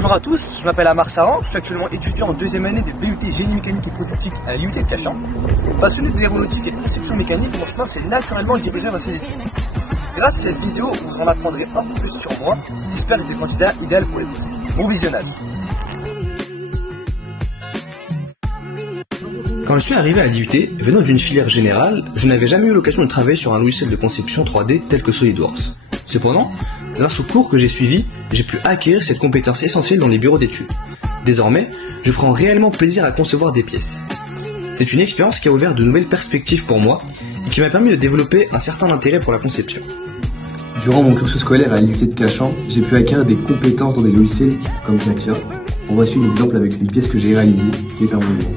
Bonjour à tous, je m'appelle Amar Saran, je suis actuellement étudiant en deuxième année de BUT Génie mécanique et productique à l'IUT de Cachan. Passionné d'aéronautique et de conception mécanique, mon chemin s'est naturellement dirigé vers ces études. Grâce à cette vidéo, vous en apprendrez un peu plus sur moi, j'espère être le candidat idéal pour les postes. Bon visionnage. Quand je suis arrivé à l'IUT, venant d'une filière générale, je n'avais jamais eu l'occasion de travailler sur un logiciel de conception 3D tel que SolidWorks. Cependant, grâce aux cours que j'ai suivis, j'ai pu acquérir cette compétence essentielle dans les bureaux d'études. Désormais, je prends réellement plaisir à concevoir des pièces. C'est une expérience qui a ouvert de nouvelles perspectives pour moi et qui m'a permis de développer un certain intérêt pour la conception. Durant mon cursus scolaire à l'IUT de Cachan, j'ai pu acquérir des compétences dans des logiciels comme Katia. On va suivre l'exemple avec une pièce que j'ai réalisée, qui est un monument.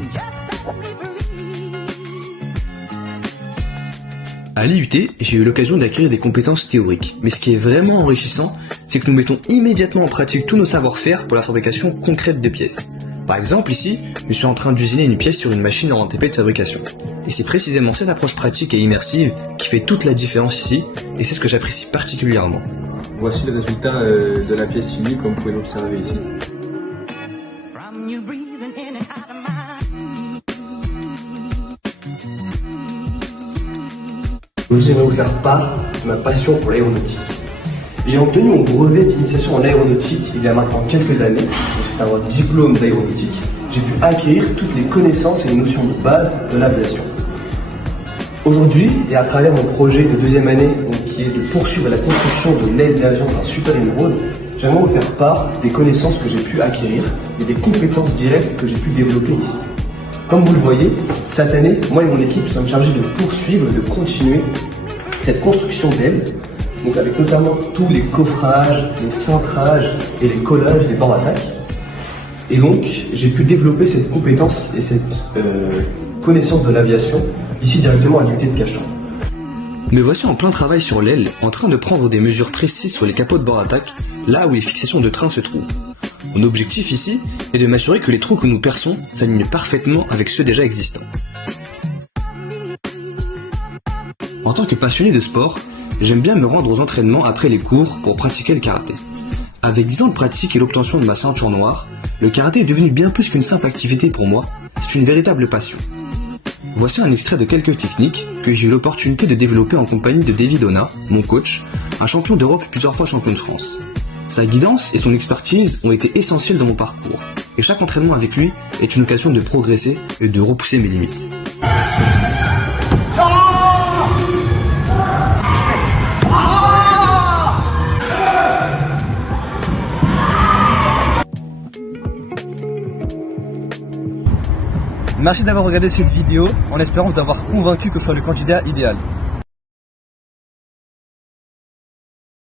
À l'IUT, j'ai eu l'occasion d'acquérir des compétences théoriques, mais ce qui est vraiment enrichissant, c'est que nous mettons immédiatement en pratique tous nos savoir-faire pour la fabrication concrète de pièces. Par exemple, ici, je suis en train d'usiner une pièce sur une machine en TP de fabrication. Et c'est précisément cette approche pratique et immersive qui fait toute la différence ici, et c'est ce que j'apprécie particulièrement. Voici le résultat de la pièce finie, comme vous pouvez l'observer ici. J'aimerais vous faire part de ma passion pour l'aéronautique. Ayant obtenu mon brevet d'initiation en aéronautique il y a maintenant quelques années, c'est un diplôme d'aéronautique, j'ai pu acquérir toutes les connaissances et les notions de base de l'aviation. Aujourd'hui, et à travers mon projet de deuxième année, qui est de poursuivre la construction de l'aile d'avion d'un Super Emerald, j'aimerais vous faire part des connaissances que j'ai pu acquérir et des compétences directes que j'ai pu développer ici. Comme vous le voyez, cette année, moi et mon équipe sommes chargés de poursuivre et de continuer cette construction d'aile, donc avec notamment tous les coffrages, les cintrages et les collages des bords d'attaque. Et donc, j'ai pu développer cette compétence et cette connaissance de l'aviation ici directement à l'IUT de Cachan. Me voici en plein travail sur l'aile, en train de prendre des mesures précises sur les capots de bord d'attaque, là où les fixations de train se trouvent. Mon objectif ici est de m'assurer que les trous que nous perçons s'alignent parfaitement avec ceux déjà existants. En tant que passionné de sport, j'aime bien me rendre aux entraînements après les cours pour pratiquer le karaté. Avec 10 ans de pratique et l'obtention de ma ceinture noire, le karaté est devenu bien plus qu'une simple activité pour moi, c'est une véritable passion. Voici un extrait de quelques techniques que j'ai eu l'opportunité de développer en compagnie de David Ona, mon coach, un champion d'Europe et plusieurs fois champion de France. Sa guidance et son expertise ont été essentielles dans mon parcours, et chaque entraînement avec lui est une occasion de progresser et de repousser mes limites. Merci d'avoir regardé cette vidéo en espérant vous avoir convaincu que je sois le candidat idéal.